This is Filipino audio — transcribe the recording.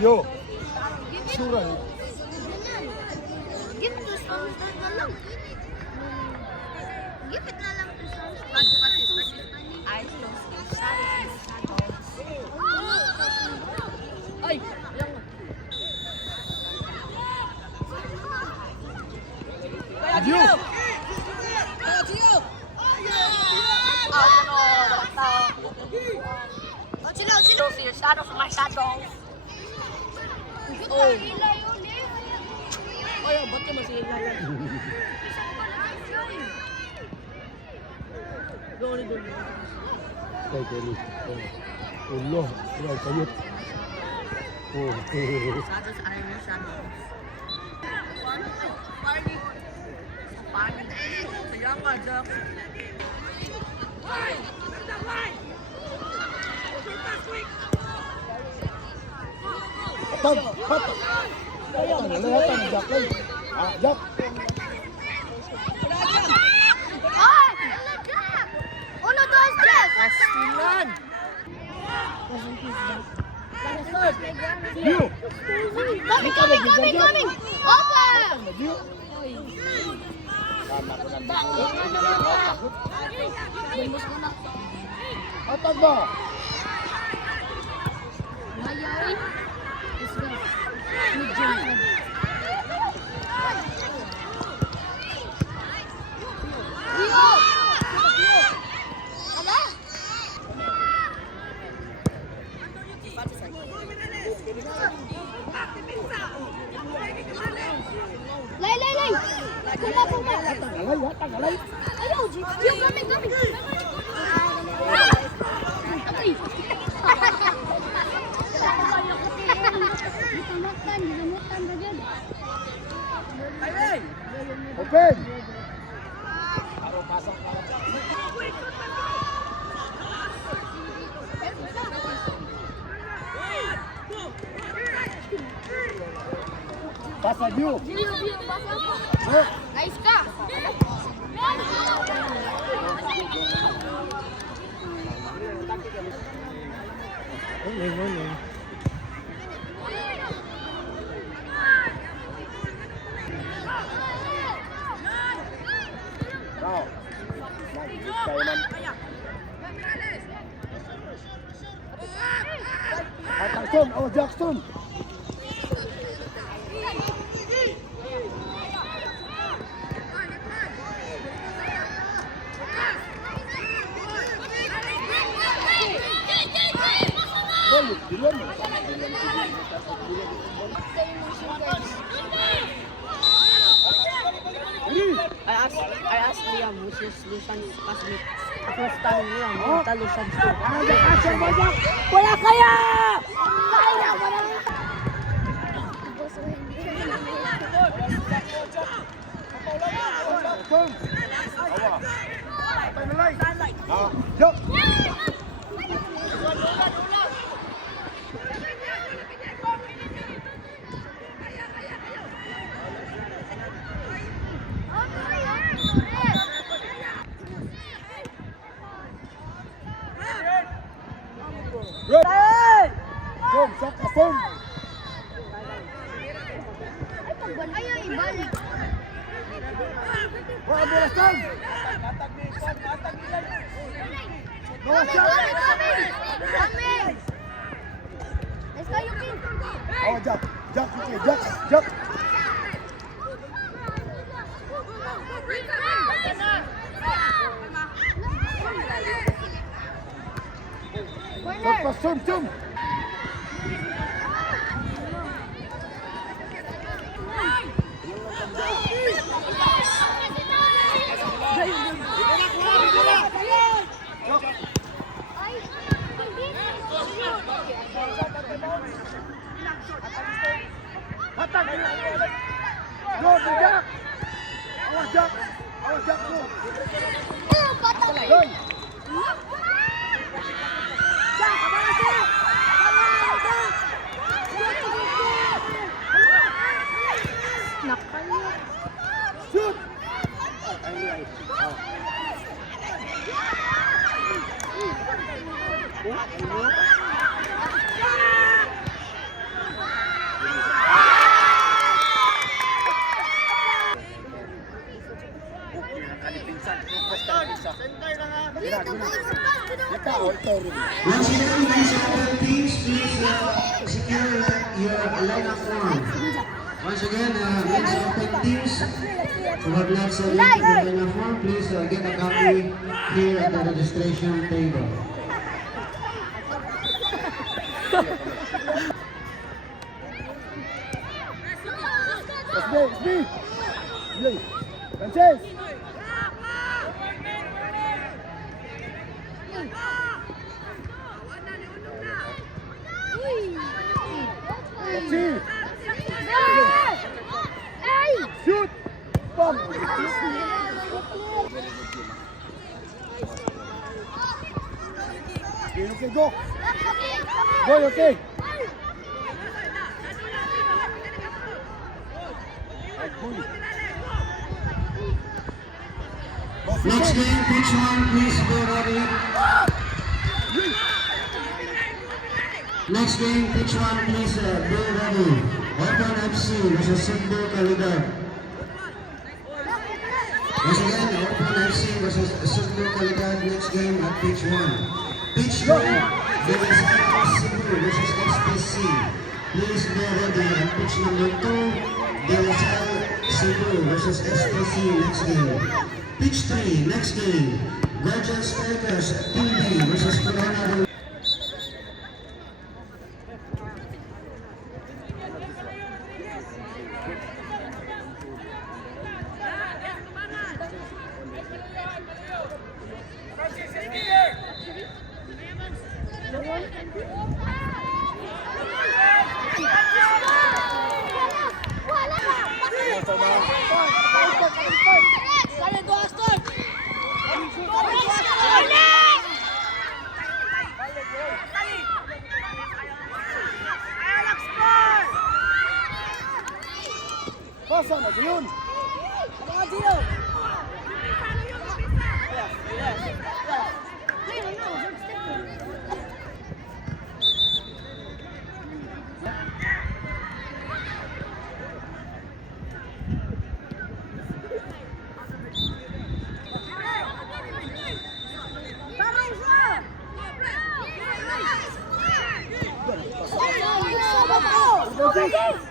Yo. Suran. Give it to Samstag na lang. Give it na lang to Samstag. Eyes closed. Ay! Yo. Sino si Shadow sa my shadow. Oh. Ay, ba't naman siya ilalag? Doon. Kay Kelly. Allah, ay kayot. Oh. Shadow sa Iron Shadow. Party. Kaya nga, Jack. Patag, patag. Patag, Jack lang. Ah, Jack. Ay! Uno, dos, tres! Pastilan! Yo. Coming! Open! Yo. Patag ba? Mayawin. Lay! Pula! Tagalay. Ayaw, Gio, coming! Ay! Gilamutan ba dyan? Open. Pasa Gio. Oh. Guys ka! Now. Kayo man. Jackson, Jackson. Dilan. I asked Liam, which is Lucian's classmate. First time Liam, punta Lucian's school. Wala kaya! Ayaw, ibalik. Coming! Let's go, Yuki! Jack. Sum. Go, Jack. Awas Jack. Go. Jack, secure your lineup form. Once again, men's open teams who have not selected the lineup form, please get a copy here at the registration table. SB, SB. SB. Frances. Francis. Shoot. Bam. Okay, go. Go, okay. Next game, pitch one, please be ready. Next game, pitch one, please be ready. Open FC versus Cebu Calidad. Once again, Open FC versus Cebu Calidad. Next game at pitch one. Pitch two, Cebu versus SPC. Please be ready at pitch number two. Cebu versus SPC. Next game. Pitch 3, next game, Guardian Strikers, PB versus Corona. Pasa na yun. Go,